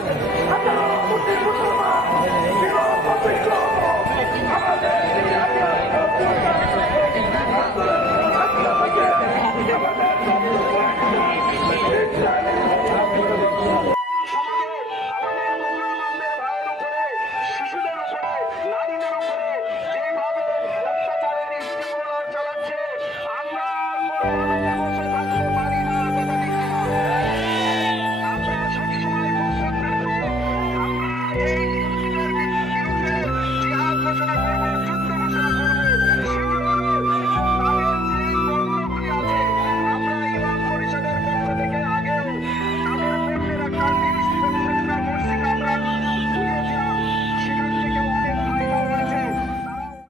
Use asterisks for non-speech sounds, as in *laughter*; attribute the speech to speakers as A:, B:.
A: Okay. *laughs*